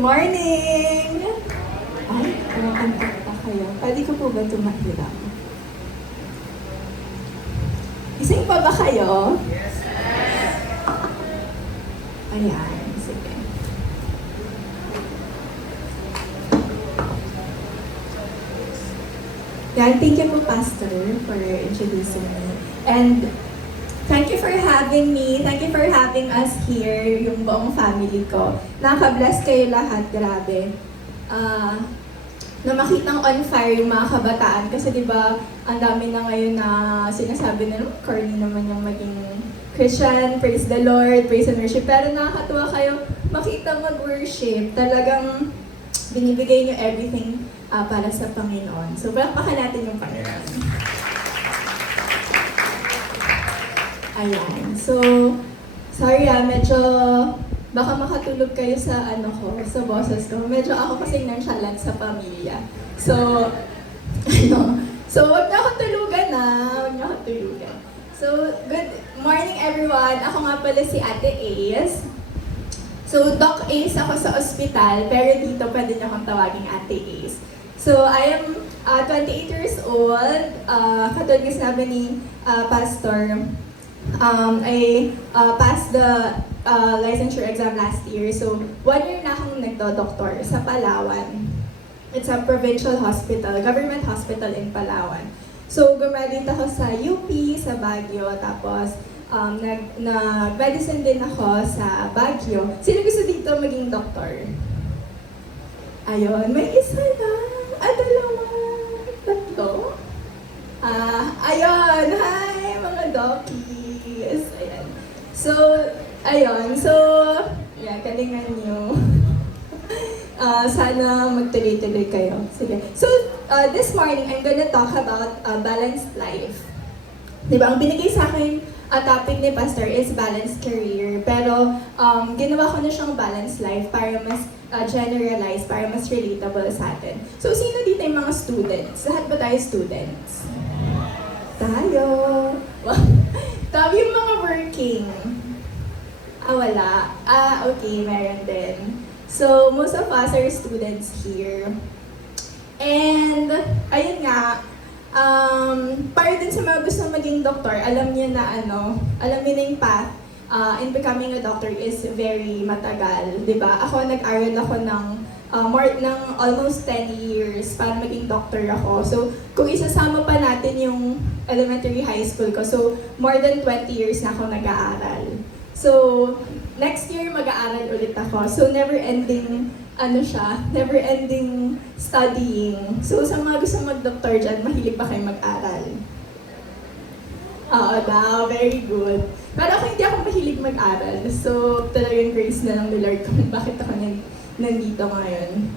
Morning! Ay, kumakantak pa kayo. Pwede ko po ba tumahiram? Ising pa ba kayo? Yes! Ayan, sige. Yan, thank you po, Pastor, for introducing me. And thank you for having me. Thank you for having us here, yung buong family ko. Nakaka-bless kayo lahat, grabe. Na makitang on fire yung mga kabataan. Kasi di ba ang dami na ngayon na sinasabi na, corny naman yung maging Christian, praise the Lord, praise and worship. Pero nakakatuwa kayo makita mag-worship. Talagang binibigay niyo everything para sa Panginoon. So, palakpakan natin yung Panginoon. Ayan. So, sorry medyo baka makatulog kayo sa sa boses ko. Medyo ako kasing nonchalant sa pamilya. So, So, wag na akong tulugan Wag na akong tulugan. So, good morning everyone. Ako nga pala si Ate Ace. So, Doc Ace ako sa ospital, pero dito pwede niyo akong tawaging Ate Ace. So, I am 28 years old. Katulad ng sinabi ni Pastor, I passed the licensure exam last year. So, 1 year na akong nagdo-doktor sa Palawan. It's a provincial hospital, government hospital in Palawan. So, gumalit ako sa UP, sa Baguio, tapos nag-medicine din ako sa Baguio. Sino gusto dito maging doktor? Ayun, may isa na. Dalawa, tatlo. Ayun, hi mga dockies. Ayan. So, ayun. So, yeah, kalingan nyo. Sana magtuloy-tuloy kayo. Sige. So, this morning, I'm gonna talk about balanced life. Diba, ang binigay sa akin topic ni Pastor is balanced career. Pero, ginawa ko na siyang balanced life para mas generalize, para mas relatable sa atin. So, sino dito yung mga students? Lahat ba tayo students? Tayo! Tabi yung mga working. Wala. Okay, meron din. So, most of us are students here. And, ayun nga, para din sa mga gusto maging doktor, alam niyo na alam niyo na yung path in becoming a doctor is very matagal, di ba? Ako, nag-aral ako ng almost 10 years para maging doctor ako. So, kung isasama pa natin yung elementary high school ko, so more than 20 years na ako nag-aaral. So, next year mag-aaral ulit ako. So, never-ending never-ending studying. So, sa mga gusto mag-doktor dyan, mahilig pa kayo mag-aral? Oo daw, very good. Pero ako hindi ako mahilig mag-aral. So, talagang grace na lang ni Lord kung bakit ako nandito ngayon.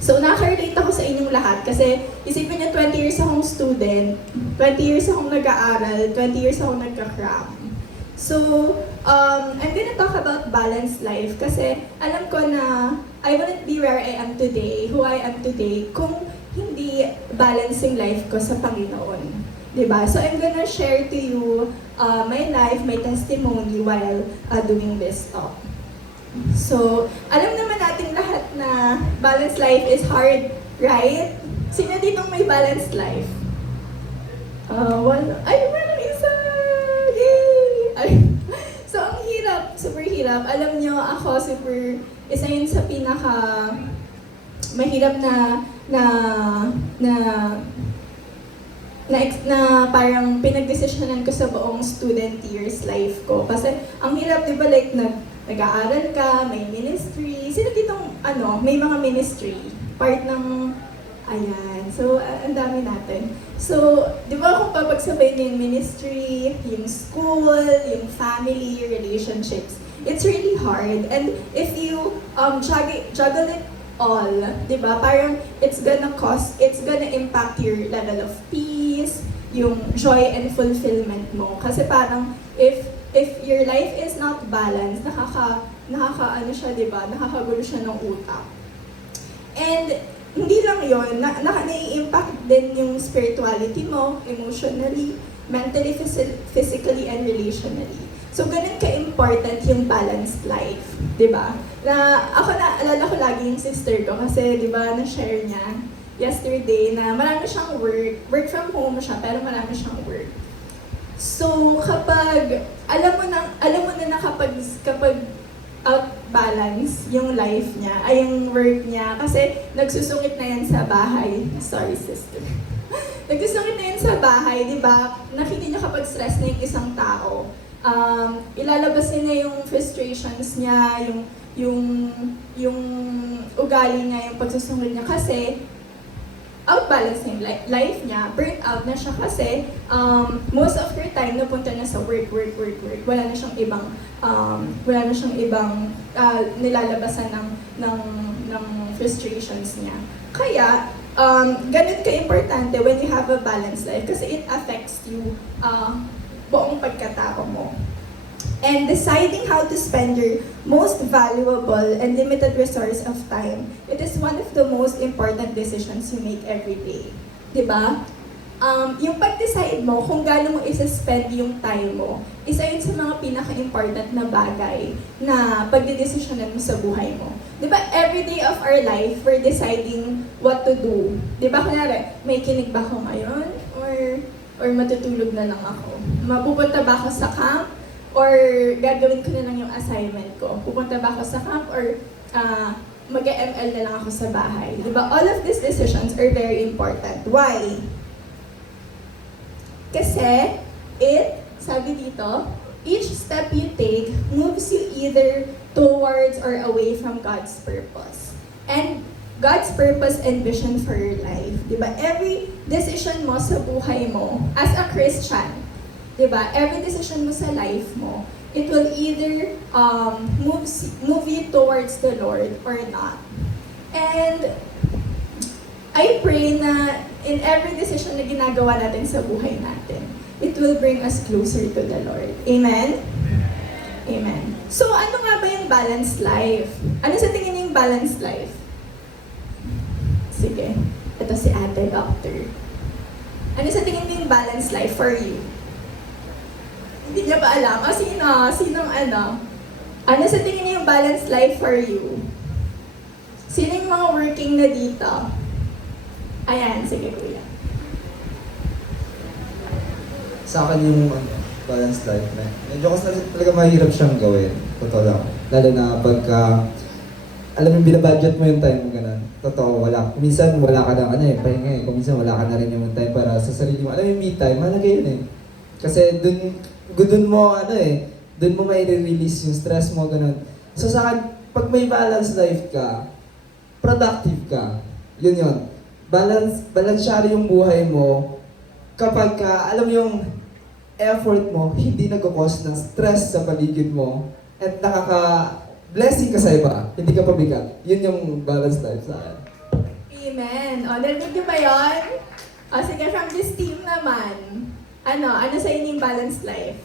So, nakaka-relate ako sa inyong lahat kasi isipin niyo 20 years akong student, 20 years akong nag-aaral, 20 years akong nagka-cram. So, I'm gonna talk about balanced life kasi alam ko na I wouldn't be where I am today, who I am today, kung hindi balancing life ko sa Panginoon. Diba? So, I'm gonna share to you my life, my testimony while doing this talk. So, alam naman natin lahat na balanced life is hard, right? Sino ditong may balanced life? Walang isa! Yay! So, ang hirap, super hirap. Alam nyo, ako isa yun sa pinaka mahirap na parang pinagdesisyonan ko sa buong student years life ko. Kasi ang hirap, di ba, like nag-aaral ka, may ministry. Sino ditong may mga ministry? Part ng ayan. So, ang dami natin. So, di ba kung papagsabay niyo yung ministry, yung school, yung family, relationships, it's really hard. And if you juggle it all, di ba? Parang it's gonna impact your level of peace, yung joy and fulfillment mo. Kasi parang if your life is not balanced, siya, di ba? Nakakagulo siya ng utak. And hindi lang yun, nai-impact din yung spirituality mo, emotionally, mentally, physically, and relationally. So, ganun ka-important yung balanced life, di ba? Na ako naalala ko lagi yung sister ko kasi, di ba, na-share niya yesterday na marami siyang work from home siya, pero marami siyang work. So, kapag, alam mo na kapag out-balance yung life niya, ay yung work niya, kasi nagsusungit na yan sa bahay. Sorry, sister. Nagsusungit na yan sa bahay, di ba? Nakita niyo kapag stress na yung isang tao, ilalabas niya yung frustrations niya, yung ugali niya, yung pagsusungit niya, kasi outbalance na yung life niya, burnt out na siya kasi most of her time napunta na sa work. Wala na siyang ibang nilalabasan ng frustrations niya. Kaya, ganun ka-importante when you have a balanced life kasi it affects you buong pagkatao mo. And deciding how to spend your most valuable and limited resource of time, it is one of the most important decisions you make every day. Diba? Yung pag-decide mo kung gaano mo isa-spend yung time mo, isa yun sa mga pinaka-important na bagay na pagdedesisyonan mo sa buhay mo. Diba, every day of our life, we're deciding what to do. Diba, kunwari, may kinig ba ako ngayon? Or matutulog na lang ako? Mapupunta ba ako sa camp? Or gagawin ko na lang yung assignment ko? Pupunta ba ako sa camp? Or mag-ML na lang ako sa bahay? Diba? All of these decisions are very important. Why? Kasi, sabi dito, each step you take moves you either towards or away from God's purpose. And God's purpose and vision for your life. Diba? Every decision mo sa buhay mo, as a Christian, diba? Every decision mo sa life mo, it will either move you towards the Lord or not. And I pray na in every decision na ginagawa natin sa buhay natin, it will bring us closer to the Lord. Amen? Amen. So, ano nga ba yung balanced life? Ano sa tingin niyo yung balanced life? Sige. Ito si ate, doctor. Ano sa tingin niyo yung balanced life for you? Hindi niya ba alam? Sinong ano? Ano sa tingin niyo yung balanced life for you? Sino yung mga working na dito? Ayan, sige kuya. Sa akin yung balanced life na. Medyo kasi talaga mahirap siyang gawin. Totoo lang. Lalo na pagka, alam mo, binabudget mo yung time mo ganun. Totoo, wala. Minsan wala ka na pahinga eh. Minsan wala ka na rin yung time para sa sarili mo. Alam mo yung me time, mahalaga yun eh. Kasi dun mo dun mo may release yung stress mo, ganun. So sa akin, pag may balanced life ka, productive ka. Yun. Balansyari yung buhay mo kapag alam mo yung effort mo, hindi nag-cause ng stress sa paligid mo at blessing ka sa iba, hindi ka pabigat. Yun yung balanced life sa akin. Amen. O, narinig niyo ba yun? O, sige, from this team naman, ano sa inyong balanced life?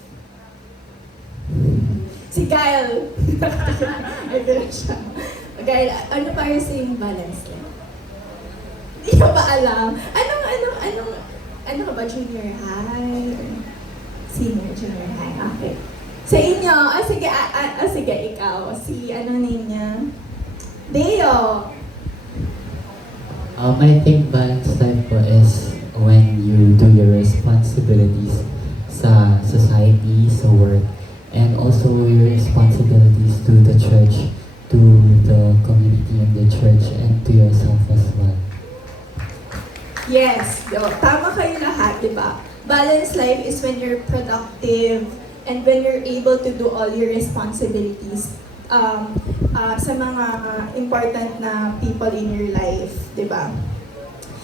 Si Kyle. Ito na siya. Kyle, ano para sa inyong balanced life? Hindi ko ba alam? Ano ka ba? Junior high? Senior, junior high. Okay. Sa inyo, sige, ikaw. Si, name niya? Deo. I think balanced life po is when you do your responsibilities sa society, sa work, and also your responsibilities to the church, to the community in the church, and to yourself as well. Yes, tama kayo lahat, di ba? Balanced life is when you're productive and when you're able to do all your responsibilities sa mga important na people in your life, di ba?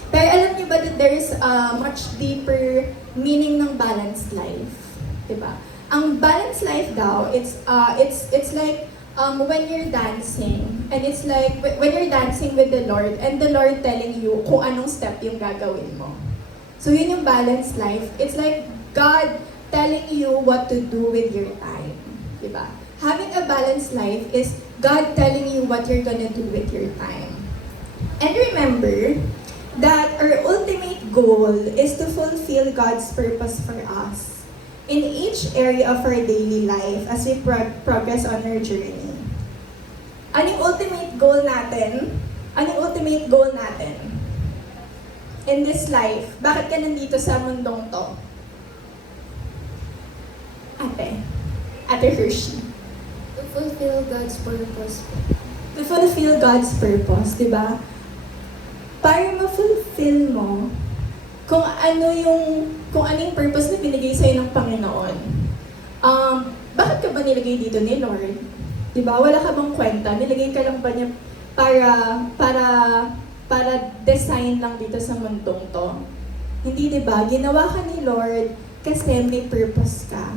Pero alam niyo ba that there is a much deeper meaning ng balanced life, di ba? Ang balanced life daw, it's like when you're dancing, and it's like when you're dancing with the Lord, and the Lord telling you kung anong step yung gagawin mo. So yun yung balanced life. It's like God telling you what to do with your time. Diba? Having a balanced life is God telling you what you're gonna do with your time. And remember that our ultimate goal is to fulfill God's purpose for us. in each area of our daily life as we progress on our journey. Anong ultimate goal natin? Anong ultimate goal natin? In this life, bakit ka nandito sa mundong to? Ate Hershey. To fulfill God's purpose. To fulfill God's purpose, di ba? Para ma-fulfill mo kung ano yung purpose na binigay sa'yo ng Panginoon. Bakit ka ba nilagay dito ni Lord? Di ba? Wala ka bang kwenta? Nilagay ka lang ba niya para design lang dito sa mundong to? Hindi, di ba? Ginawa ka ni Lord kasi may purpose ka.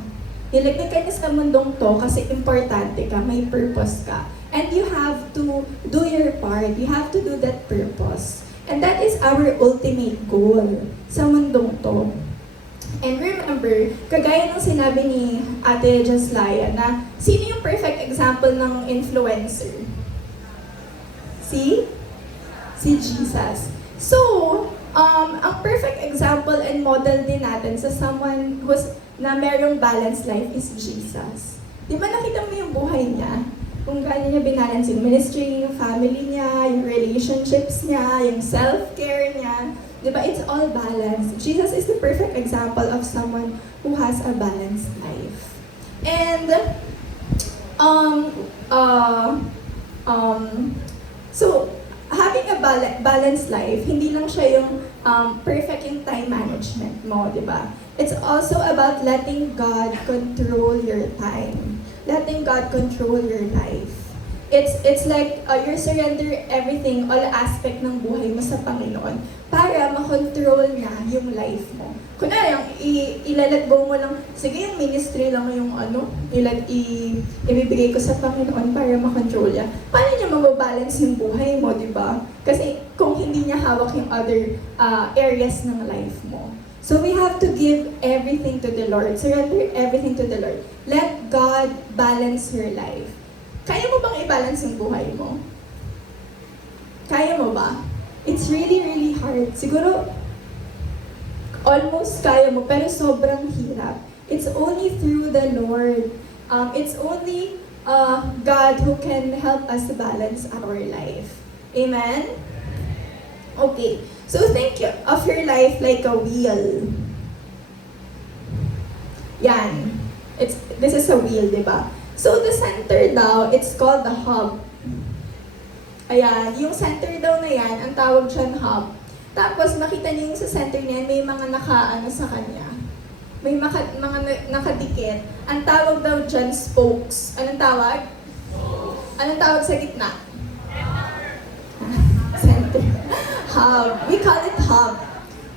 Nilagay ka niya sa mundong to kasi importante ka, may purpose ka. And you have to do your part. You have to do that purpose. And that is our ultimate goal sa mundong to. And remember, kagaya ng sinabi ni Ate Joslaya na sino yung perfect example ng influencer? Si Jesus. So, ang perfect example and model din natin sa someone na merong balanced life is Jesus. Di ba nakita mo yung buhay niya? Kung gaano niya binalance yung ministry, yung family niya, yung relationships niya, yung self-care niya. Di ba? It's all balanced. Jesus is the perfect example of someone who has a balanced life. And, so, having a balanced life, hindi lang siya yung perfect yung time management mo, di ba? It's also about letting God control your time. Letting God control your life. It's like you surrender everything, all aspect ng buhay mo sa Panginoon para makontrol niya yung life mo. Kunwari, ilalat go mo lang, sige, yung ministry lang yung ibibigay ko sa Panginoon para makontrol niya. Paano niya mababalance yung buhay mo, di ba? Kasi kung hindi niya hawak yung other areas ng life mo. So we have to give everything to the Lord. Surrender everything to the Lord. Let God balance your life. Kaya mo bang i-balance yung buhay mo? Kaya mo ba? It's really, really hard. Siguro, almost kaya mo, pero sobrang hirap. It's only through the Lord. It's only God who can help us balance our life. Amen? Okay. So think of your life like a wheel. Yan. This is a wheel, di ba? So the center daw, it's called the hub. Ayan, yung center daw na yan, ang tawag dyan hub. Tapos makita niyo yung sa center niyan, may mga nakaano sa kanya. May mga nakadikit. Ang tawag daw dyan, spokes. Anong tawag? Anong tawag sa gitna? Center. Hub. We call it hub.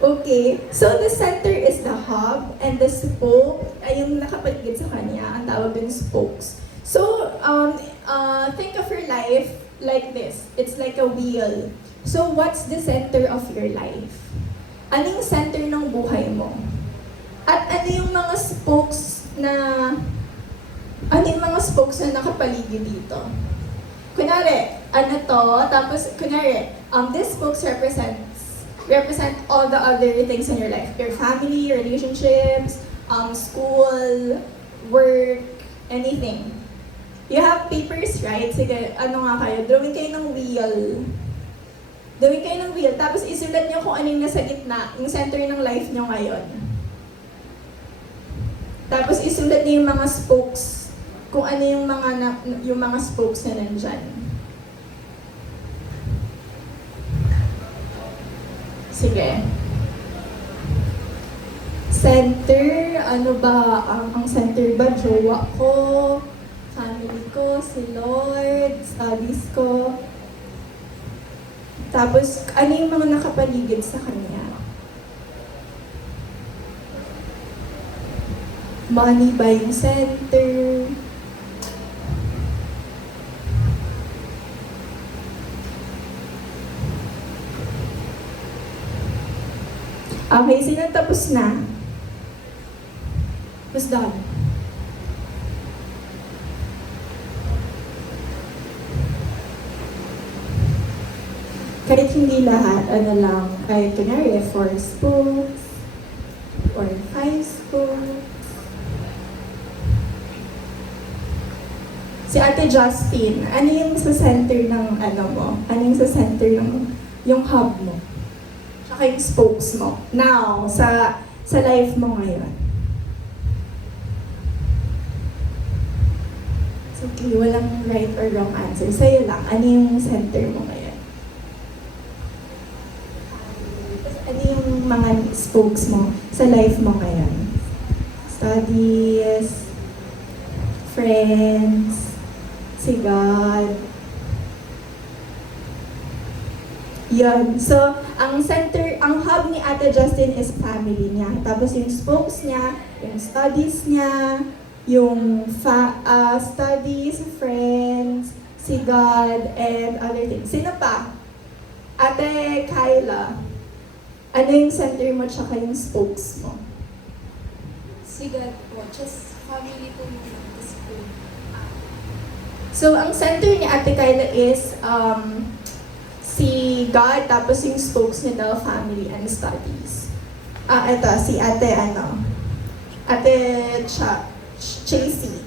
Okay. So the center is the hub and the spoke ay yung nakapaligid sa kanya. Ang tawag din spokes. So think of your life like this. It's like a wheel. So what's the center of your life? Ano yung center ng buhay mo? At ano yung mga spokes na nakapaligid dito? Kunwari, ano to, tapos kunwari, these spokes represent all the other things in your life. Your family, relationships, school, work, anything. You have papers, right? Sige, ano nga kayo? Drawing kayo ng wheel. Tapos isulat nyo kung anong nasa gitna, yung center ng life nyo ngayon. Tapos isulat nyo yung mga spokes, kung ano yung mga spokes na nandyan. Sige. Center, ano ba? Ang center ba? Jowa ko, family ko, si Lord, studies ko. Tapos, ano yung mga nakapaligid sa kanya? Money ba yung center? Okay, sino tapos na? Who's done? Kahit hindi lahat, ano lang, kahit kunyari 4 spokes or 5 spokes. Si Ate Justin, ano yung sa center ng ano mo? Ano yung sa center ng yung hub mo? Tsaka yung spokes mo. Now, sa life mo ngayon. It's okay, walang right or wrong answer. Sa'yo lang, ano yung center mo ngayon? Ano yung mga spokes mo sa life mo ngayon? Studies, friends, si God. Yun. So, ang center, ang hub ni Ate Justin is family niya. Tapos yung spokes niya, yung studies niya, yung studies, friends, si God, and other things. Sino pa? Ate Kyla. Ano yung center mo tsaka yung spokes mo? Si God po, just family po muna. Tapos po, So, ang center ni Ate Kyla is si God, tapos yung spokes niya daw, family and studies. Ito, si Ate, Ate Chasey.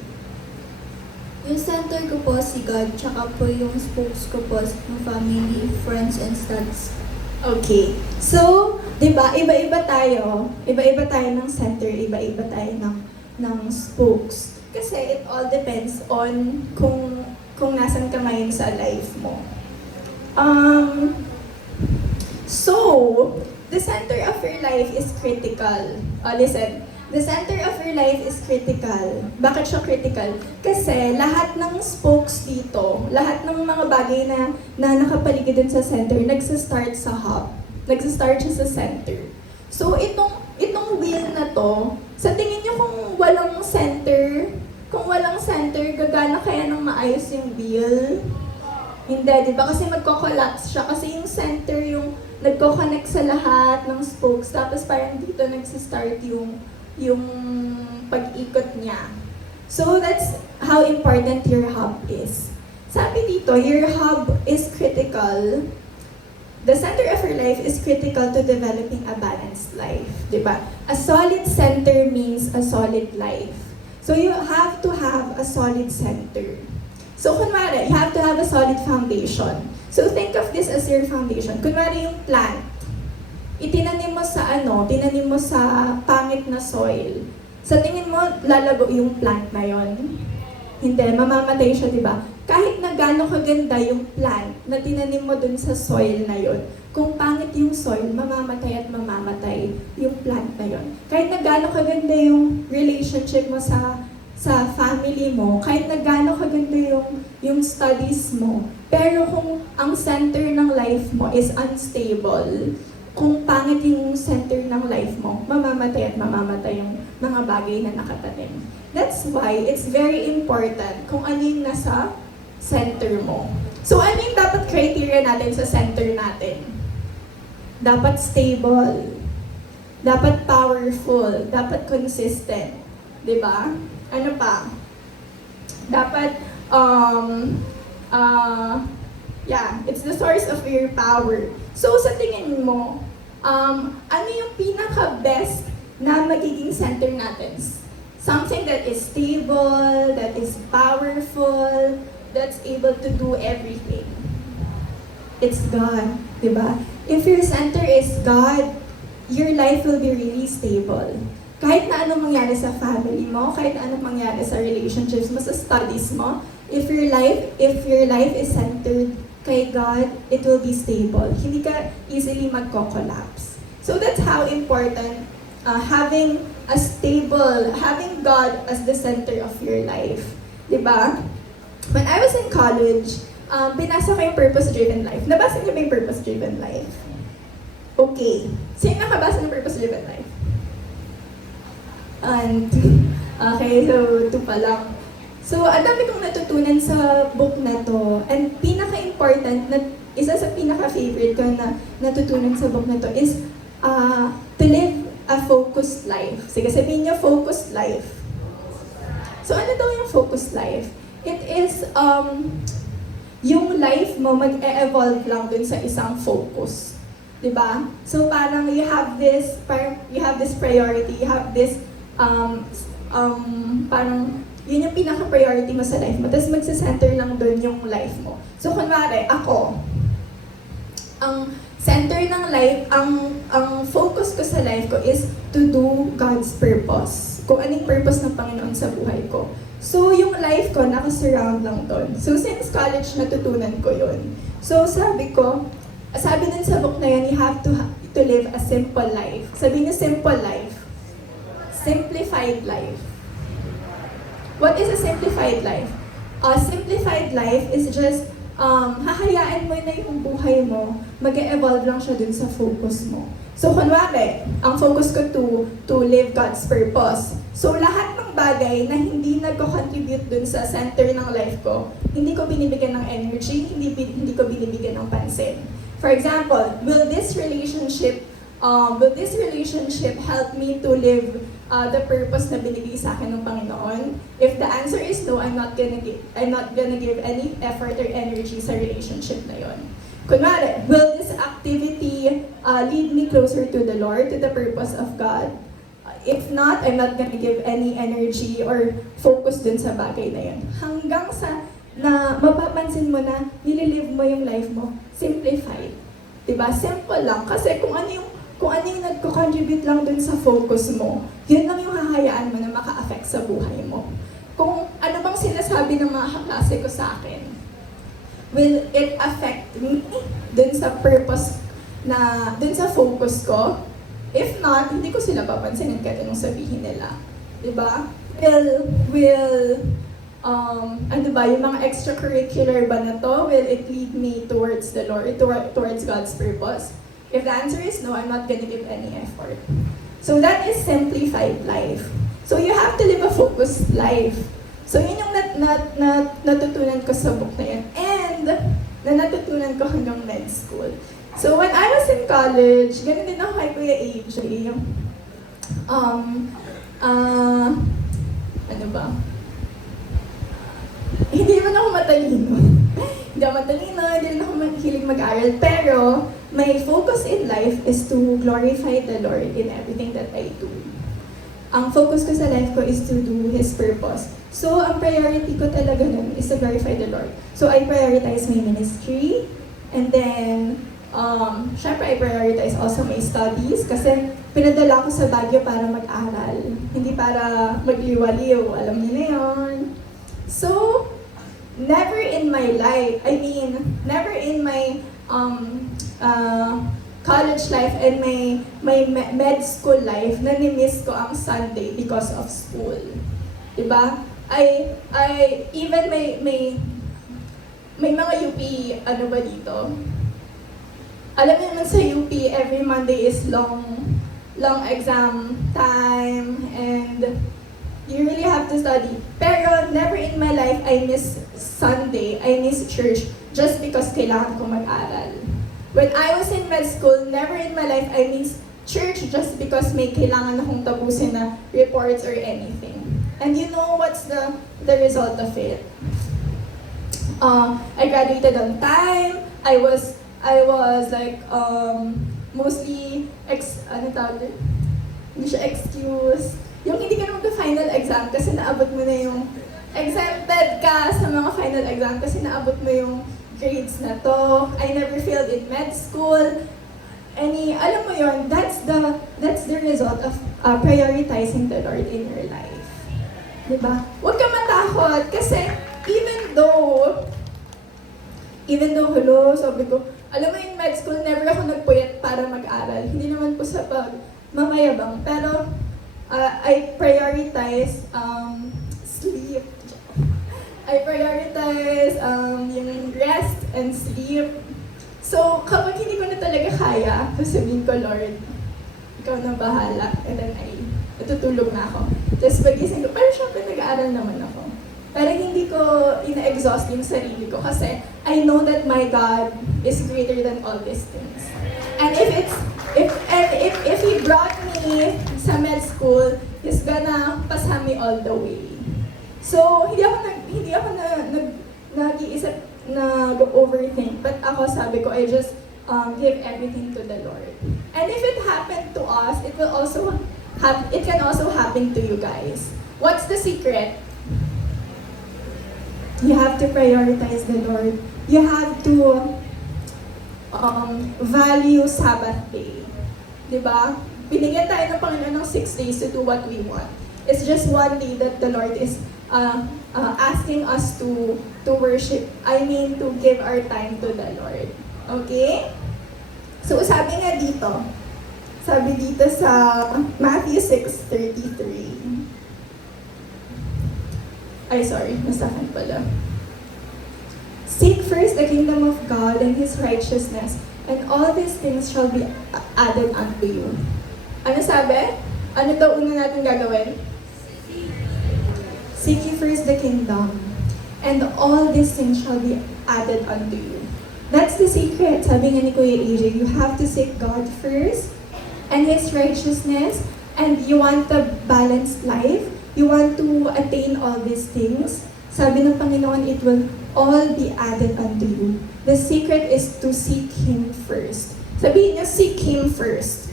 yung center ko po si God, tsaka po yung spokes ko po ng family, friends, and studies. Okay. So, di ba, iba-iba tayo ng center, iba-iba tayo ng spokes. Kasi it all depends on kung nasan ka ngayon sa life mo. So, the center of your life is critical. Listen, the center of your life is critical. Bakit siya critical? Kasi lahat ng spokes dito, lahat ng mga bagay na nakapaligid dun sa center, nagsa-start sa hub. Nagsa-start siya sa center. So, itong wheel na to, sa tingin niyo kung walang center, gagana kaya ng maayos yung wheel? Hindi, di ba? Kasi magko-collapse siya. Kasi yung center yung nagko-connect sa lahat ng spokes. Tapos parang dito nagsistart yung pag-ikot niya. So that's how important your hub is. Sabi dito, your hub is critical. The center of your life is critical to developing a balanced life. Di ba? A solid center means a solid life. So you have to have a solid center. So kunwari, you have to have a solid foundation. So think of this as your foundation. Kunwari yung plant, itinanim mo sa pangit na soil. Sa tingin mo, lalago yung plant na yon? Hindi, mamamatay siya, di ba? Kahit na gaano kaganda yung plant na tinanim mo dun sa soil na yon, kung pangit yung soil, mamamatay at mamamatay yung plant na yon. Kahit na gaano kaganda yung relationship mo sa family mo, kahit na gaano kaganda yung studies mo, pero kung ang center ng life mo is unstable, kung pangit yung center ng life mo, mamamatay at mamamatay yung mga bagay na nakatanim. That's why it's very important kung ano yung nasa center mo. So ano yung dapat criteria natin sa center natin? Dapat stable, dapat powerful, dapat consistent, di ba? Ano pa? Dapat, it's the source of your power. So sa tingin mo, ano yung pinaka-best na magiging center natin? Something that is stable, that is powerful, that's able to do everything. It's God, di ba? If your center is God, your life will be really stable. Kahit na anong mangyari sa family mo, kahit na anong mangyari sa relationships mo, sa studies mo, if your life is centered kay God, it will be stable. Hindi ka easily magko-collapse. So that's how important having God as the center of your life. Diba? When I was in college, binasa ko yung Purpose-Driven Life. Nabasa niyo ba yung Purpose-Driven Life? Okay. Sino nakabasa ng Purpose-Driven Life? And, okay, so 2 pa lang. So, ang dami kong natutunan sa book na to. And pinaka-important, isa sa pinaka-favorite ko na natutunan sa book na to is to live a focused life. Sige, sabihin niyo, focused life. So, ano daw yung focused life? It is, yung life mo mag-e-evolve lang dun sa isang focus. Diba? So, parang you have this priority, you have this, parang yun yung pinaka-priority mo sa life mo. Tapos magsa-center lang doon yung life mo. So kunwari, ako, ang center ng life, ang focus ko sa life ko is to do God's purpose. Kung anong purpose ng Panginoon sa buhay ko. So, yung life ko, nakasurround lang doon. So, since college, natutunan ko yun. So, sabi dun sa book na yun, you have to live a simple life. Sabi niyo, simple life. Simplified life. What is a simplified life? A simplified life is just, hahayaan mo na yung buhay mo, mag-evolve lang siya dun sa focus mo. So, kunwari, ang focus ko to live God's purpose. So, lahat ng bagay na hindi nagko-contribute dun sa center ng life ko, hindi ko binibigyan ng energy, hindi ko binibigyan ng pansin. For example, will this relationship help me to live the purpose na binigay sa akin ng Panginoon? If the answer is no, I'm not gonna give any effort or energy sa relationship na yon. Kunwari, will this activity lead me closer to the Lord, to the purpose of God? If not, I'm not gonna give any energy or focus dun sa bagay na yun. Hanggang sa na mapapansin mo na nililive mo yung life mo, simplified. Diba? Simple lang. Kasi kung ano yung nagko-contribute lang dun sa focus mo, yun lang yung hahayaan mo na maka-affect sa buhay mo. Kung ano bang sinasabi ng mga kaklase ko sa akin, will it affect me dun sa purpose dun sa focus ko? If not, hindi ko sila papansinin kahit anong sabihin nila. Diba? Ano ba, yung mga extracurricular ba na to, will it lead me towards the Lord, towards God's purpose? If the answer is no, I'm not gonna give any effort. So that is simplified life. So you have to live a focused life. So yun yung natutunan ko sa book na yun. And, na natutunan ko hanggang med school. So when I was in college, ganun din ako kay Kuya AJ. Ano ba? Hindi naman ako matalino. Hindi ako matalino, hindi rin ako mahilig mag-aral. Pero, my focus in life is to glorify the Lord in everything that I do. Ang focus ko sa life ko is to do His purpose. So, ang priority ko talaga nun is to glorify the Lord. So, I prioritize my ministry. And then, syempre, I prioritize also my studies. Kasi, pinadala ko sa Baguio para mag-aral. Hindi para magliwaliw. Alam niyo na yun. So, never in my life, never in my college life and my med school life, nani-miss ko ang Sunday because of school. Diba? Even may mga UP, ano ba dito? Alam niyo naman sa UP, every Monday is long exam time and you really have to study. Pero never in my life I miss Sunday, I miss church just because kailangan ko mag-aral. When I was in med school, never in my life I miss church just because may kailangan akong tapusin na reports or anything. And you know what's the result of it? I graduated on time. I was like mostly hindi siya excuse. Yung hindi ka na mag-final exam kasi naabot mo na yung exempted ka sa mga final exam kasi naabot mo yung grades na to. I never failed in med school. Alam mo yon, that's the result of prioritizing the Lord in your life. Diba? Huwag ka matakot kasi even though, hello, sabi ko, alam mo in med school, never ako nagpuyat para mag-aral. Hindi naman po sa mamayabang, pero I prioritize sleep. I prioritize yung rest and sleep. So, kapag hindi ko na talaga kaya, sasabihin ko, Lord, ikaw na bahala. And then natutulog na ako. Tapos pagising ko, pero syempre nag-aaral naman ako. Pero hindi ko ina-exhaust yung sarili ko kasi I know that my God is greater than all these things. And if He brought me sa med school, He's gonna pasha me all the way. So, hindi ako nag-iisip na overthink. But ako, sabi ko, I just give everything to the Lord. And if it happened to us, it can also happen to you guys. What's the secret? You have to prioritize the Lord. You have to value Sabbath day. Diba? Binigyan tayo ng Panginoon ng 6 days to do what we want. It's just one day that the Lord is asking us to worship. I mean, to give our time to the Lord. Okay? So, sabi dito sa Matthew 6:33. Ay, sorry, nasakan pala. Seek first the kingdom of God and His righteousness, and all these things shall be added unto you. Ano sabi? Ano daw una natin gagawin? Seek ye first the kingdom, and all these things shall be added unto you. That's the secret. Sabi nga ni Kuya AJ, you have to seek God first, and His righteousness, and you want a balanced life, you want to attain all these things. Sabi ng Panginoon, it will all be added unto you. The secret is to seek Him first. Sabihin niyo, seek Him first.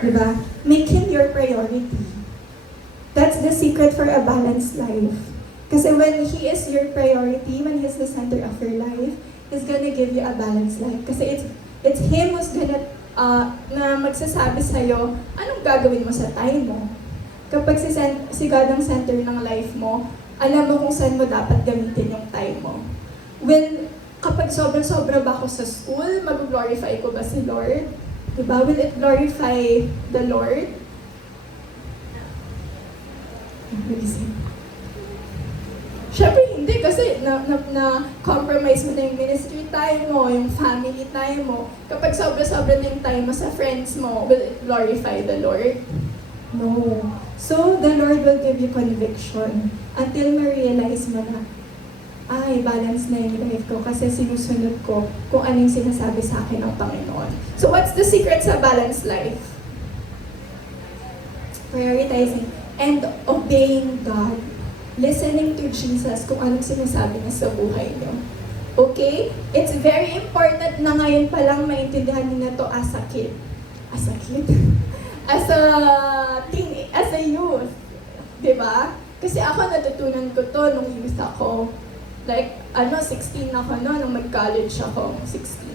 Diba? Make Him your priority. That's the secret for a balanced life. Kasi when He is your priority, when He is the center of your life, He's gonna give you a balanced life. Kasi it's Him who's gonna na magsasabi sa'yo, anong gagawin mo sa time mo? Kapag si God ang center ng life mo, alam mo kung saan mo dapat gamitin yung time mo. Kapag sobra-sobra ba ako sa school, mag-glorify ko ba si Lord? Diba? Will it glorify the Lord? Siyempre hindi kasi na-compromise mo na yung ministry time mo, yung family time mo. Kapag sobra-sobra na yung time mo sa friends mo, will it glorify the Lord? No. So, the Lord will give you conviction until ma-realize mo na, ay, balance na yung life ko kasi sinusunod ko kung anong sinasabi sa akin ng Panginoon. So, what's the secret sa balanced life? Prioritizing and obeying God. Listening to Jesus kung anong sinasabi niya sa buhay niyo. Okay? It's very important na ngayon pa lang maintindihan niyo na to as a kid. As a kid? As a teen, as a youth. Diba? Kasi ako natutunan ko to nung youth ako. Like, 16 ako nung mag-college ako, 16.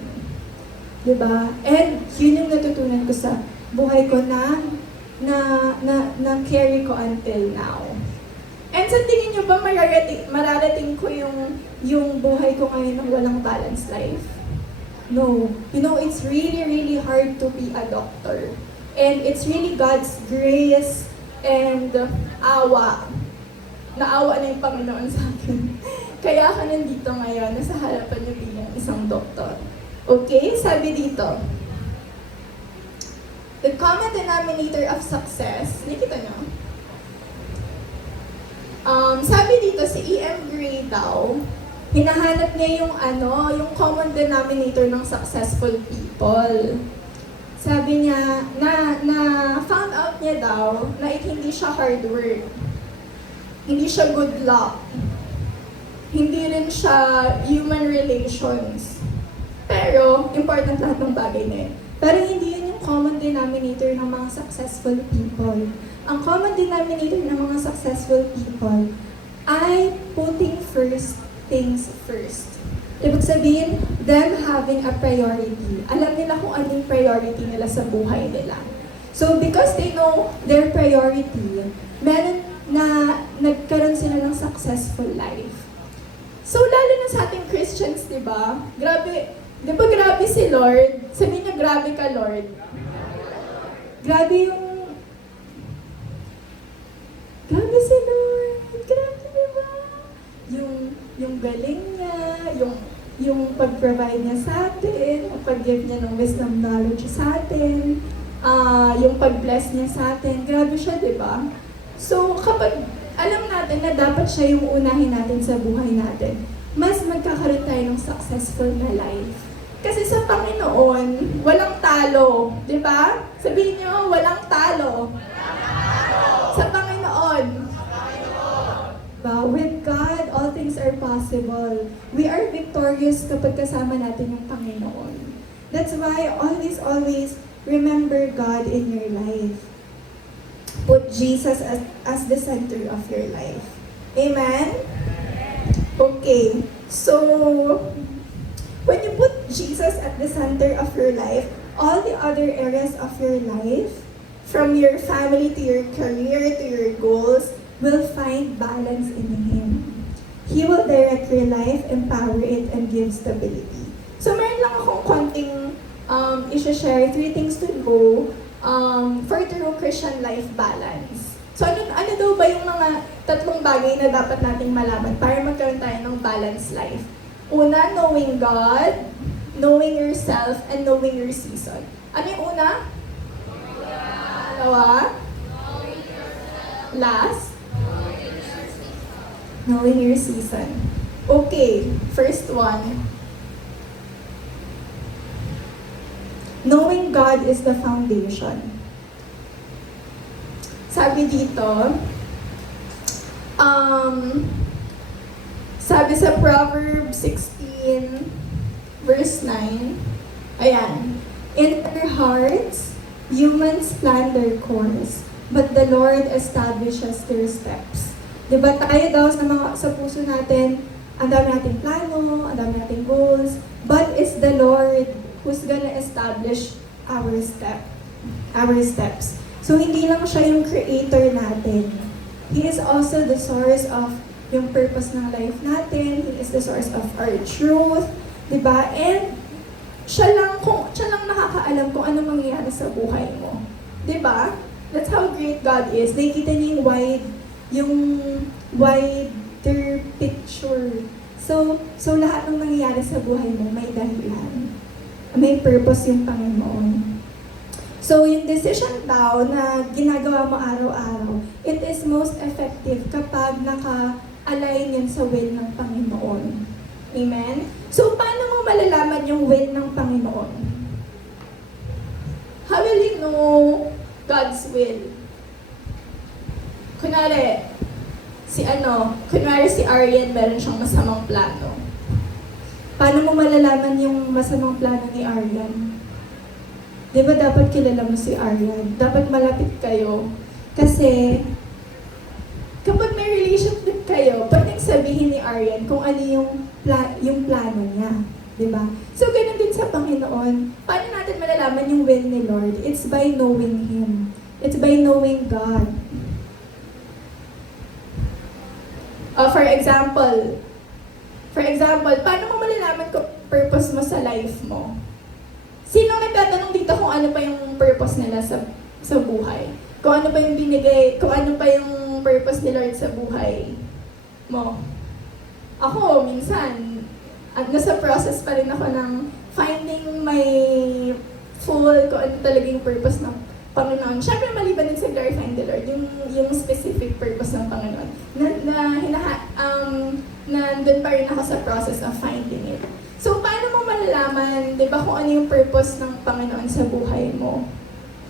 Diba? And yun yung natutunan ko sa buhay ko na carry ko until now. And sa tingin nyo ba mararating ko yung buhay ko ngayon ng walang balanced life? No. You know, it's really, really hard to be a doctor. And it's really God's grace and awa. Naawa na yung Panginoon sa akin. Kaya ako nandito ngayon, nasa harapan niyo bilang isang doktor. Okay? Sabi dito, the common denominator of success, nakita niyo? Sabi dito, si E.M. Gray daw, hinahanap niya yung common denominator ng successful people. Sabi niya, na found out niya daw na hindi siya hard work. Hindi siya good luck. Hindi rin siya human relations. Pero, important lahat ng bagay na yun. Pero hindi yun yung common denominator ng mga successful people. Ang common denominator ng mga successful people ay putting first things first. Ibig sabihin, them having a priority. Alam nila kung anong priority nila sa buhay nila. So, because they know their priority, meron na nagkaroon sila ng successful life. So, lalo na sa ating Christians, di ba? Grabe si Lord? Sabihin niya, grabe ka, Lord. Grabe si Lord. Grabe, di ba? Yung galing niya, yung pag-provide niya sa atin, yung pag-give niya ng wisdom knowledge sa atin, yung pag-bless niya sa atin. Grabe siya, di ba? So, kapag alam natin na dapat siya yung unahin natin sa buhay natin, mas magkakaroon tayo ng successful na life. Kasi sa Panginoon, walang talo. Di ba? Sabihin niyo, walang talo. Sa Panginoon. But with God, all things are possible. We are victorious kapag kasama natin yung Panginoon. That's why always remember God in your life. Put Jesus as the center of your life. Amen? Okay, so when you put Jesus at the center of your life, all the other areas of your life, from your family to your career to your goals, will find balance in Him. He will direct your life, empower it, and give stability. So meron lang akong konting i-share, 3 things to do for true Christian life balance. So ano daw ba yung mga 3 bagay na dapat nating malaman para magkaroon tayo ng balanced life? Una, knowing God, knowing yourself, and knowing your season. Ano yung una? Dalawa? Last? Knowing your season. Okay, first one. Knowing God is the foundation. Sabi dito, sabi sa Proverbs 16, verse 9, ayan, in their hearts, humans plan their course, but the Lord establishes their steps. Diba tayo daw sa puso natin, ang dami nating plano, ang dami nating goals, but it's the Lord who's gonna establish our steps. So hindi lang siya yung creator natin. He is also the source of yung purpose ng life natin. He is the source of our truth, diba? And siya lang nakakaalam kung ano mangyayari sa buhay mo. Diba? That's how great God is. Nakikita niya yung wider picture. So lahat ng nangyayari sa buhay mo, may dahilan. May purpose yung Panginoon. So yung decision daw na ginagawa mo araw-araw, it is most effective kapag naka-align yan sa will ng Panginoon. Amen? So paano mo malalaman yung will ng Panginoon? How will you know God's will? Kunwari si Arian meron siyang masamang plano. Paano mo malalaman yung masamang plano ni Arian? Di ba dapat kilala mo si Arian? Dapat malapit kayo. Kasi, kapag may relationship kayo, pwedeng sabihin ni Arian kung ano yung plano niya. Di ba? So, ganun din sa Panginoon. Paano natin malalaman yung will ni Lord? It's by knowing Him. It's by knowing God. For example, paano mo malalaman kung purpose mo sa life mo? Sino nagtatanong dito kung ano pa yung purpose nila sa buhay? Kung ano pa yung kung ano pa yung purpose ni Lord sa buhay mo? Ako, minsan, nasa process pa rin ako ng finding my full, kung ano talaga yung purpose ng Panginoon. Siyempre, maliban din sa glorifying the Lord, yung specific purpose ng Panginoon. Nandun pa rin ako sa process of finding it. So, paano mo malalaman, di ba, kung ano yung purpose ng Panginoon sa buhay mo?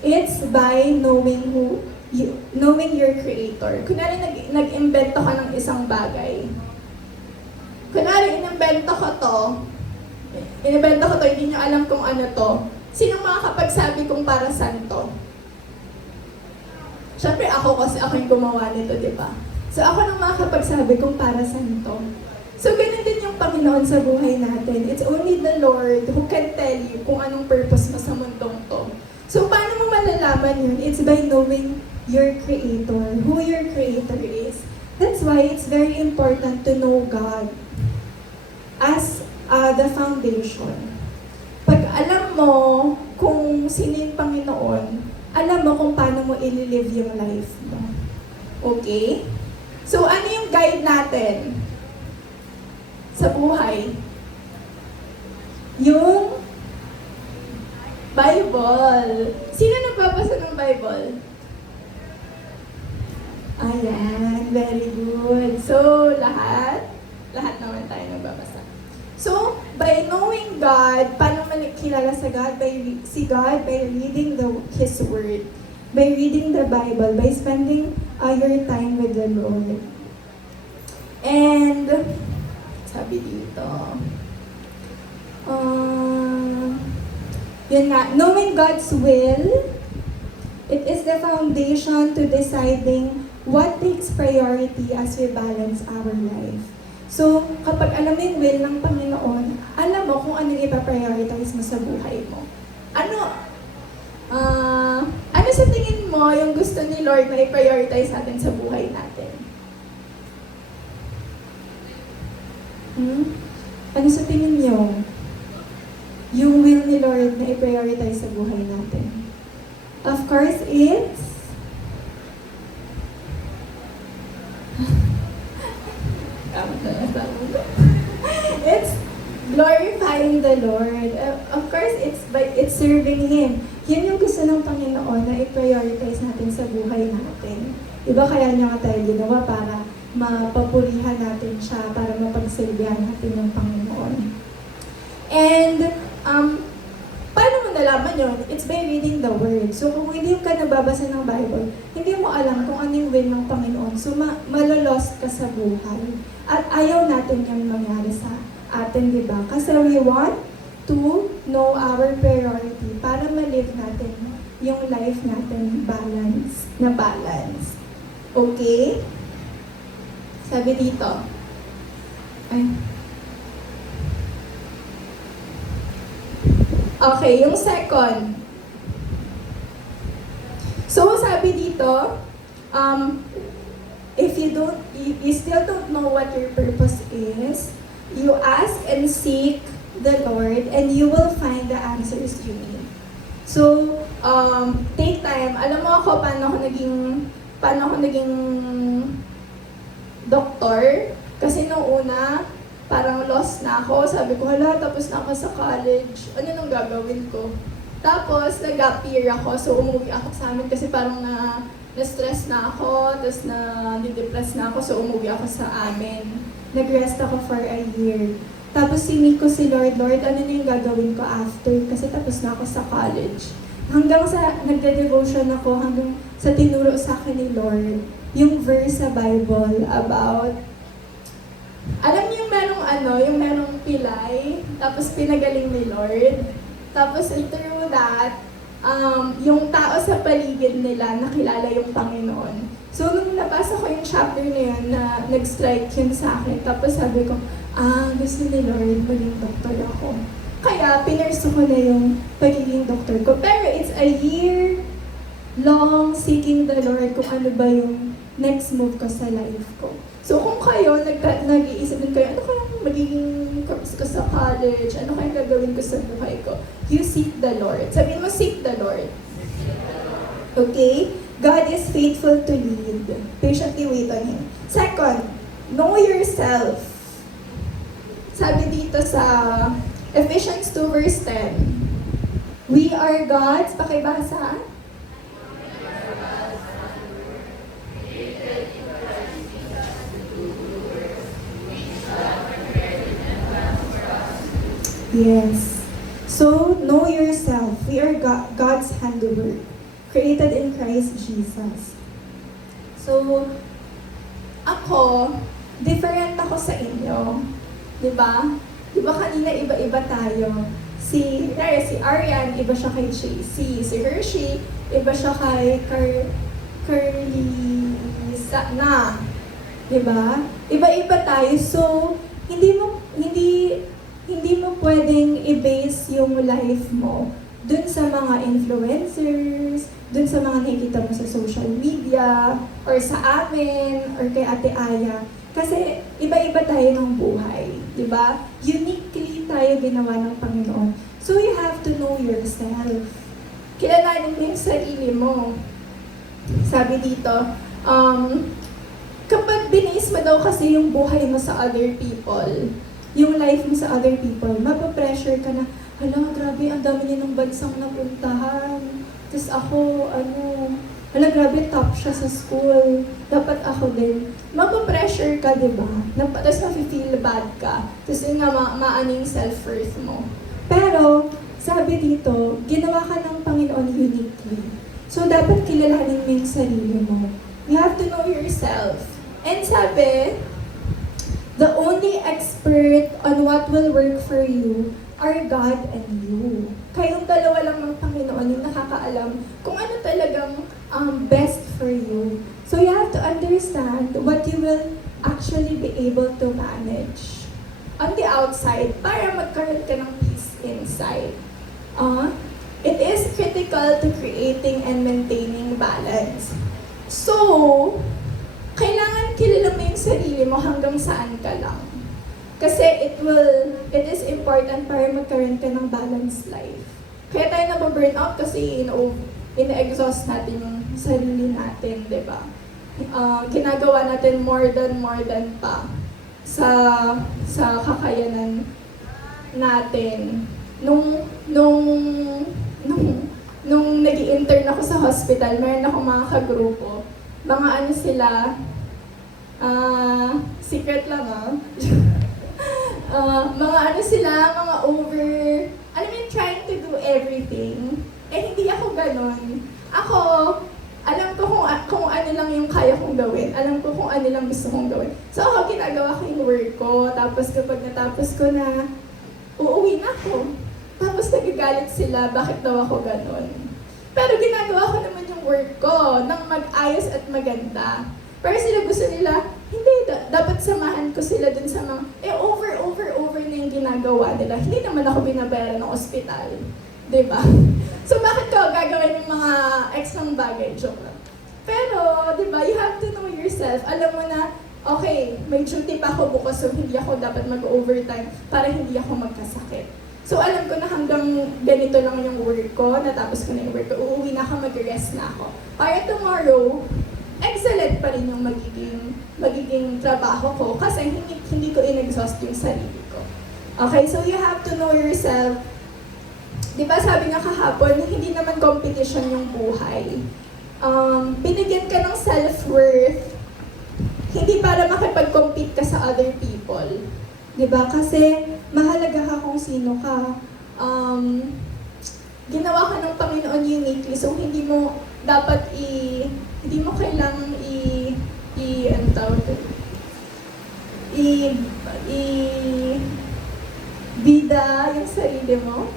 It's by knowing your Creator. Kunwari, nag-invento ka ng isang bagay. Kunwari, inimbento ko to, hindi nyo alam kung ano to. Sinong makakapagsabi kung para saan to? Siyempre, ako yung gumawa nito, di ba? So, ako nang makakapagsabi kung para saan to. So, ganun din yung Panginoon sa buhay natin. It's only the Lord who can tell you kung anong purpose mo sa mundong to. So, paano mo malalaman yun? It's by knowing your Creator, who your Creator is. That's why it's very important to know God as the foundation. Pag alam mo kung sino yung Panginoon, alam mo kung paano mo i-live yung life mo. Okay? So, ano yung guide natin sa buhay? Yung Bible. Sino nagbabasa ng Bible? Ayan, very good. So, lahat naman tayo nagbabasa. So, by knowing God, paano makilala sa God? Si God by reading His Word, by reading the Bible, by spending your time with the Lord. And, sabi dito, yun nga, knowing God's will, it is the foundation to deciding what takes priority as we balance our life. So, kapag alam mo yung will ng Panginoon, alam mo kung ano yung ipaprioritize mo sa buhay mo. Ano sa tingin mo yung gusto ni Lord na i-prioritize natin sa buhay natin? Ano sa tingin niyo? Yung will ni Lord na i-prioritize sa buhay natin. Of course, it's it's glorifying the Lord. Of course, it's serving Him. Yun yung gusto ng Panginoon na i-prioritize natin sa buhay natin. Diba kaya niya nga tayo ginawa para mapapurihan natin siya, para mapagsilbihan natin ng Panginoon. And, paano mo nalaman yun? It's by reading the Word. So, kung hindi ka nababasa ng Bible, hindi mo alam kung ano yung will ng Panginoon. So, malolost ka sa buhay. At ayaw natin yung mangyari sa atin, di ba? Kasi we want to know our priority para ma-live natin yung life natin balance. Okay? Sabi dito. Okay, yung second. So, sabi dito, if you still don't know what your purpose is, you ask and seek the Lord and you will find the answers you need. So, take time. Alam mo ako paano ako naging doktor? Kasi nung una, parang lost na ako. Sabi ko, hala, tapos na ako sa college. Ano nang gagawin ko? Tapos, nag-gap year ako. So, umuwi ako sa amin kasi parang na-stress na ako. Tapos, na-depress na ako. So, umuwi ako sa amin. Nag-rest ako for a year. Tapos, siniko si Lord, ano na yung gagawin ko after? Kasi tapos na ako sa college. Hanggang sa nagde-devotion ako, hanggang sa tinuro sa akin ni Lord, yung verse sa Bible about alam niyo yung merong pilay, tapos pinagaling ni Lord. Tapos through that, yung tao sa paligid nila nakilala yung Panginoon. So nung nabasa ko yung chapter na yun, na nag-strike yun sa akin. Tapos sabi ko, gusto ni Lord maging doktor ako. Kaya pinursu ko na yung pagiging doktor ko. Pero it's a year long seeking the Lord kung ano ba yung next move ko sa life ko. So kung kayo, nag-iisip din kayo, ano kayang magiging course ko sa college? Ano kayang gagawin ko sa buhay ko? You seek the Lord. Sabihin mo, seek the Lord. Okay? God is faithful to lead. Patiently wait on Him. Second, know yourself. Sabi dito sa Ephesians 2 verse 10, we are God's, pakibasa? Yes. So, know yourself. We are God's handiwork, created in Christ Jesus. So, ako, different ako sa inyo. Diba? Diba kanina iba-iba tayo? Si Arian, iba siya kay JC. Si Hershey, iba siya kay Curly na. Diba? Iba-iba tayo. So, hindi mo pwedeng i-base yung life mo dun sa mga influencers, dun sa mga nakikita mo sa social media, or sa amin, or kay Ate Aya. Kasi iba-iba tayo ng buhay, di ba? Uniquely tayo ginawa ng Panginoon. So you have to know yourself. Kilalanin mo yung sarili mo. Sabi dito, kapag binis mo daw kasi yung buhay mo sa other people, yung life mo sa other people, mapapressure ka na, hala, grabe, ang dami niya ng bansang napuntahan. Tapos ako, grabe, top siya sa school. Dapat ako din. Mapapressure ka, di ba? Tapos mafe-feel bad ka. Tapos yun nga, maaning self-worth mo. Pero, sabi dito, ginawa ka ng Panginoon uniquely. So, dapat kilalanin mo yung sarili mo. You have to know yourself. And sabi, the only expert on what will work for you are God and you. Kayong dalawa lang ng Panginoon yung nakakaalam kung ano talagang best for you. So you have to understand what you will actually be able to manage on the outside para magkaroon ka ng peace inside. It is critical to creating and maintaining balance. So, kailangan kilala mo yung sarili mo hanggang saan ka lang. Kasi it is important para magkaroon ka ng balanced life. Kaya tayo nababurnout kasi ina-exhaust natin yung sarili natin, di ba? Ginagawa natin more than pa sa kakayanan natin. Nung nag-i-intern ako sa hospital, meron akong mga kagrupo. Mga ano sila, secret lang mga ano sila, mga alam mo yung trying to do everything. Eh, hindi ako ganon. Ako, alam ko kung ano lang yung kaya kong gawin. Alam ko kung ano lang gusto kong gawin. So ako, ginagawa ko yung work ko. Tapos kapag natapos ko na, uuwi na ako. Tapos nagagalit sila, bakit daw ako ganon. Pero ginagawa ko naman yung work ko nang mag-ayos at maganda. Pero sila gusto nila, hindi, dapat samahan ko sila dun sa mga, over na yung ginagawa nila. Hindi naman ako binabayaran ng ospital. Diba? So bakit ko gagawin yung mga extrang bagay? Joke lang. Pero, diba, you have to know yourself. Alam mo na, okay, may duty pa ako bukas so hindi ako dapat mag-overtime para hindi ako magkasakit. So alam ko na hanggang ganito lang yung work ko, natapos ko na yung work ko, uuwi na ako, mag-rest na ako. Para tomorrow, excellent pa rin yung magiging trabaho ko kasi hindi ko in-exhaust yung sarili ko. Okay, so you have to know yourself. Di ba sabi nga kahapon, hindi naman competition yung buhay. Binigyan ka ng self-worth, hindi para makipag-compete ka sa other people. Di ba? Kasi mahalaga ka kung sino ka. Ginawa ka ng Panginoon uniquely, so hindi mo dapat hindi mo kailangang ano tawag ito? Bida yung sarili mo.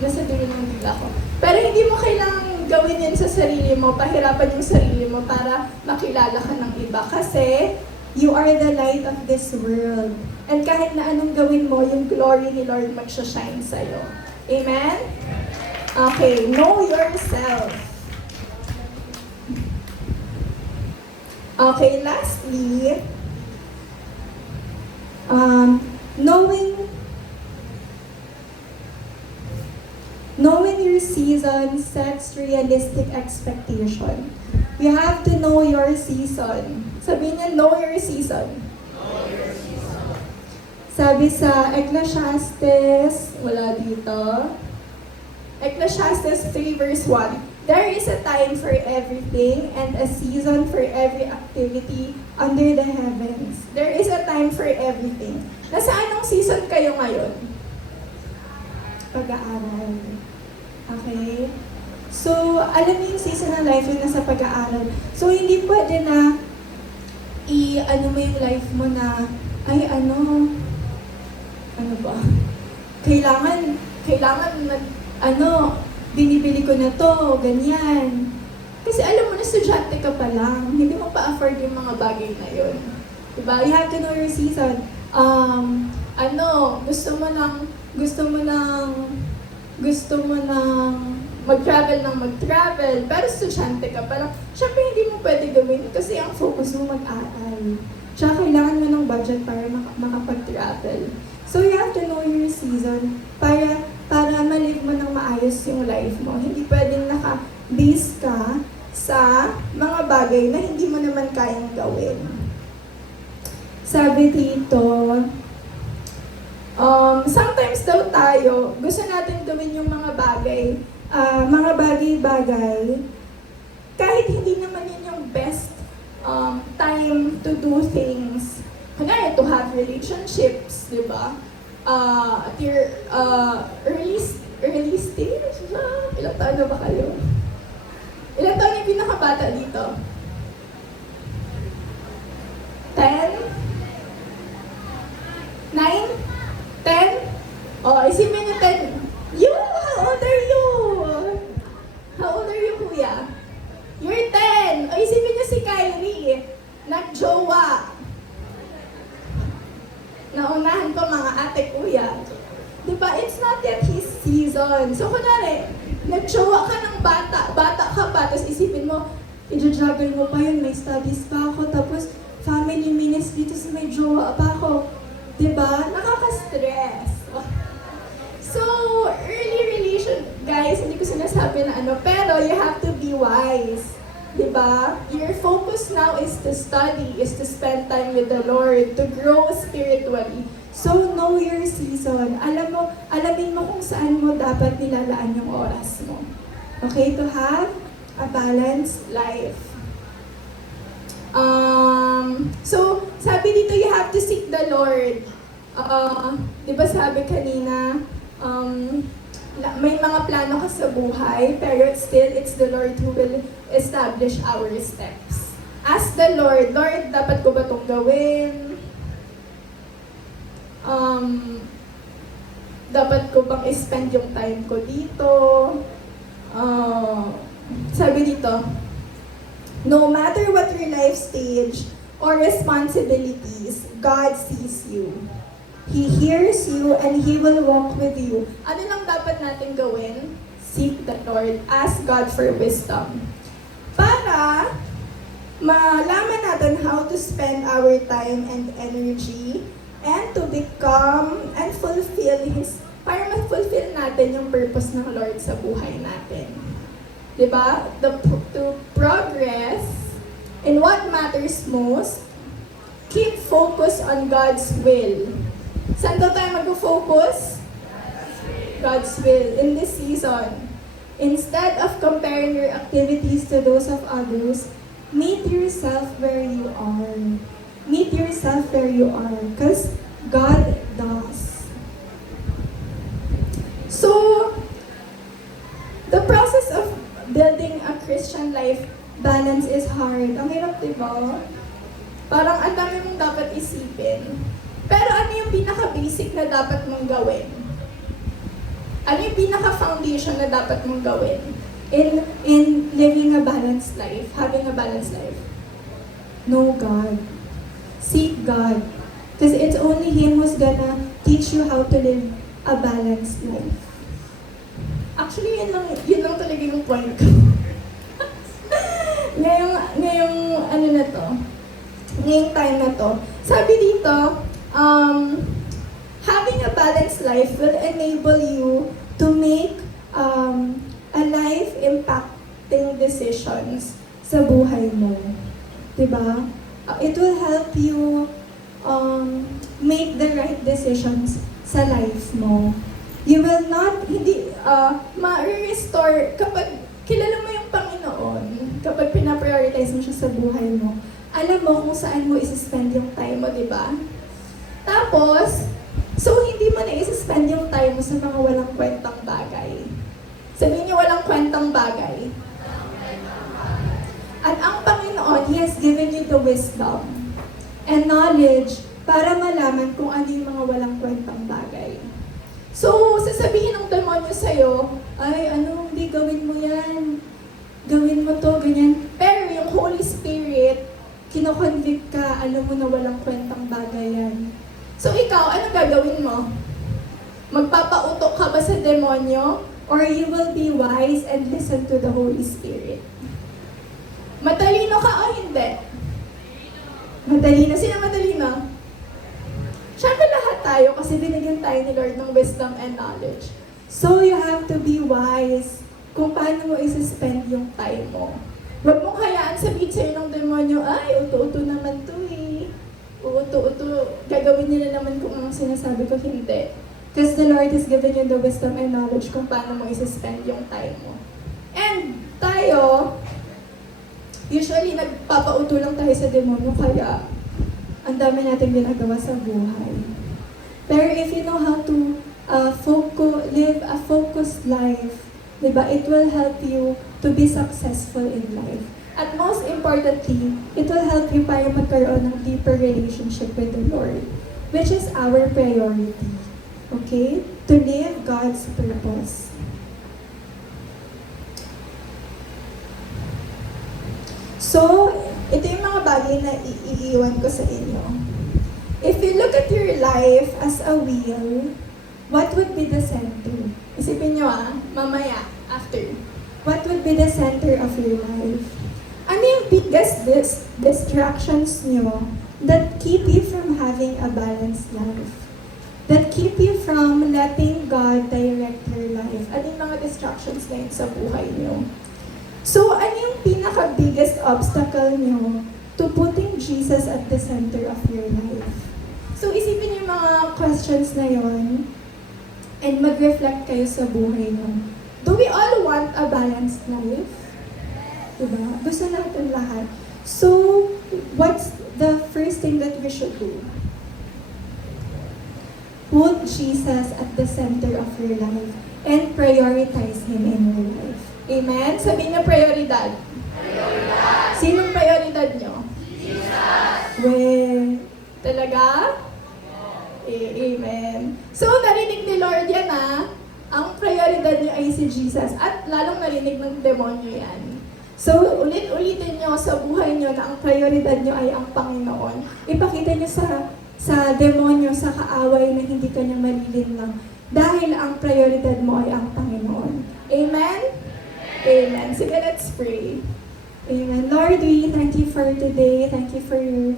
Nasa dulo ng bigla ko. Pero hindi mo kailangang gawin yan sa sarili mo, pahirapan yung sarili mo para makilala ka ng iba. Kasi you are the light of this world. And kahit na anong gawin mo, yung glory ni Lord magsha-shine sa'yo. Amen? Okay, know yourself. Okay, lastly, knowing your season sets realistic expectation. You have to know your season. Sabihin niya, know your season. Sabi sa Ecclesiastes, wala dito. Ecclesiastes 3 verse 1. There is a time for everything and a season for every activity under the heavens. There is a time for everything. Nasa anong season kayo ngayon? Pag-aaral. Okay? So, alam niyo yung season ng life yung nasa pag-aaral. So, hindi pwede na ano mo yung life mo na, ay ano ba? Kailangan binibili ko na to, ganyan. Kasi alam mo na, estudyante ka pa lang, hindi mo pa-afford yung mga bagay na yun. Diba? You have to know your season. Gusto mo nang mag-travel, pero estudyante ka pa lang. Siyempre, hindi mo pwede gawin kasi ang focus mo mag-aaral. Tsaka kailangan mo ng budget para makapag-travel. So you have to know your season para ma-live mo ng maayos yung life mo. Hindi pwedeng naka-base ka sa mga bagay na hindi mo naman kayang gawin. Sabi dito, sometimes daw tayo, gusto natin gawin yung mga bagay-bagay, kahit hindi naman yun yung best time to do things. Kanya, to have relationships, di ba? At your early stage, ilang taon na ba kayo? Ilang taon yung pinakabata dito? 10? 9? 10? Oh, isipin nyo 10. You! How old are you? How old are you, kuya? You're 10! O, isipin nyo si Kyrie. season. So, kunwari, nag-jowa ka ng bata ka pa, tapos isipin mo, i-juggle mo pa yun, may studies pa ako, tapos family ministry, tapos may jowa pa ako. Diba? Nakaka-stress. So, early relation, guys, hindi ko sinasabi na ano, pero you have to be wise. Diba? Your focus now is to study, is to spend time with the Lord, to grow spiritually. So, know your season. Alamin mo kung saan mo dapat nilalaan yung oras mo. Okay? To have a balanced life. So, sabi dito, you have to seek the Lord. Di ba sabi kanina, may mga plano ka sa buhay, pero still, it's the Lord who will establish our steps. Ask the Lord, Lord, dapat ko ba itong gawin? Dapat ko bang i-spend yung time ko dito? Sabi dito, no matter what your life stage or responsibilities, God sees you. He hears you and He will walk with you. Ano lang dapat natin gawin? Seek the Lord. Ask God for wisdom. Para malaman natin how to spend our time and energy and to become and fulfill para ma-fulfill natin yung purpose ng Lord sa buhay natin. Diba? To progress in what matters most, keep focus on God's will. Saan daw tayo mag-focus? God's will in this season. Instead of comparing your activities to those of others, meet yourself where you are. Meet yourself where you are, because God does. So, the process of building a Christian life balance is hard. Ang hirap, diba? Parang ang dami mong dapat isipin. Pero ano yung pinaka-basic na dapat mong gawin? Ano yung pinaka-foundation na dapat mong gawin in living a balanced life, having a balanced life? Know God. Seek God. Because it's only Him who's gonna teach you how to live a balanced life. Actually, yun lang talaga yung point ko. ngayong time na to, sabi dito, having a balanced life will enable you to make a life impacting decisions sa buhay mo. Diba? It will help you make the right decisions sa life mo. You will not, ma-restore, kapag kilala mo yung Panginoon, kapag pinaprioritize mo siya sa buhay mo, alam mo kung saan mo isi-spend yung time mo, di ba? Tapos, so hindi mo na isi-spend yung time mo sa mga walang kwentang bagay. Sabihin niyo walang kwentang bagay. At ang Panginoon, He has given you the wisdom and knowledge para malaman kung ano yung mga walang kwentang bagay. So, sasabihin ng demonyo sa'yo, ay, hindi, gawin mo yan. Gawin mo to, ganyan. Pero yung Holy Spirit, kino-convict ka, alam mo na walang kwentang bagay yan. So, ikaw, ano gagawin mo? Magpapautok ka ba sa demonyo? Or you will be wise and listen to the Holy Spirit? Matalino ka o hindi? Matalino. Sino matalino? Siyempre lahat tayo kasi binigyan tayo ni Lord ng wisdom and knowledge. So you have to be wise kung paano mo isi-spend yung time mo. Huwag mong hayaan sabihin sa'yo ng demonyo, ay, uto-uto naman to eh. Uto-uto, gagawin nila naman kung ang sinasabi ko, hindi. Because the Lord has given you the wisdom and knowledge kung paano mo isi-spend yung time mo. And tayo, usually nagpapauto lang tayo sa demonyo, kaya ang dami natin ginagawa sa buhay. Pero if you know how to live a focused life, diba, it will help you to be successful in life. At most importantly, it will help you para magkaroon ng deeper relationship with the Lord, which is our priority. Okay? To live God's purpose. So, ito yung mga bagay na iiwan ko sa inyo. If you look at your life as a wheel, what would be the center? Isipin nyo mamaya, after. What would be the center of your life? Ano yung biggest distractions nyo that keep you from having a balanced life? That keep you from letting God direct your life? Ano yung mga distractions na yun sa buhay nyo? So, ano yung pinaka-biggest obstacle nyo to putting Jesus at the center of your life? So, isipin yung mga questions na yon and mag-reflect kayo sa buhay nyo. Do we all want a balanced life? Diba? Gusto natin lahat. So, what's the first thing that we should do? Put Jesus at the center of your life and prioritize Him in your life. Amen? Sabihin niyo prioridad. Prioridad. Sinong prioridad niyo? Jesus. Well, talaga? Amen. So, narinig ni Lord yan ang prioridad niyo ay si Jesus at lalong narinig ng demonyo yan. So, ulit-ulitin niyo sa buhay niyo na ang prioridad niyo ay ang Panginoon. Ipakita niyo sa demonyo, sa kaaway na hindi ka niya malilinlang dahil ang prioridad mo ay ang Panginoon. Amen? Amen. Sige, let's pray. Amen. Lord, we thank you for today. Thank you for your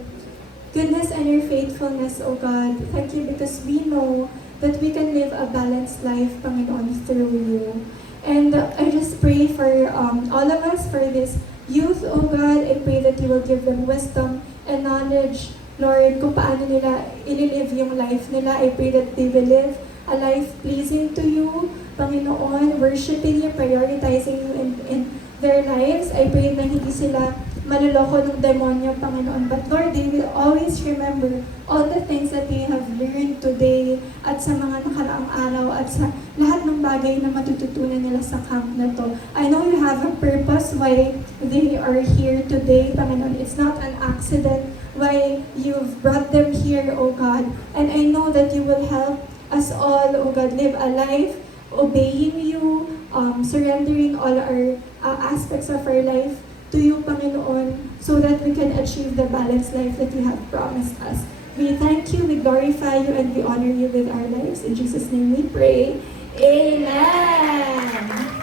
goodness and your faithfulness, O God. Thank you because we know that we can live a balanced life, Panginoon, through you. And I just pray for all of us, for this youth, O God. I pray that you will give them wisdom and knowledge, Lord, kung paano nila ililive yung life nila. I pray that they will live a life pleasing to you, Panginoon, worshiping you, prioritizing you in their lives. I pray na hindi sila maluloko ng demonyo, Panginoon. But Lord, they will always remember all the things that they have learned today at sa mga nakaraang araw at sa lahat ng bagay na matututunan nila sa camp na to. I know you have a purpose why they are here today, Panginoon. It's not an accident why you've brought them here, O God. And I know that you will help us all, O God, live a life obeying you, surrendering all our aspects of our life to you, Panginoon, so that we can achieve the balanced life that you have promised us. We thank you, we glorify you, and we honor you with our lives. In Jesus' name we pray. Amen.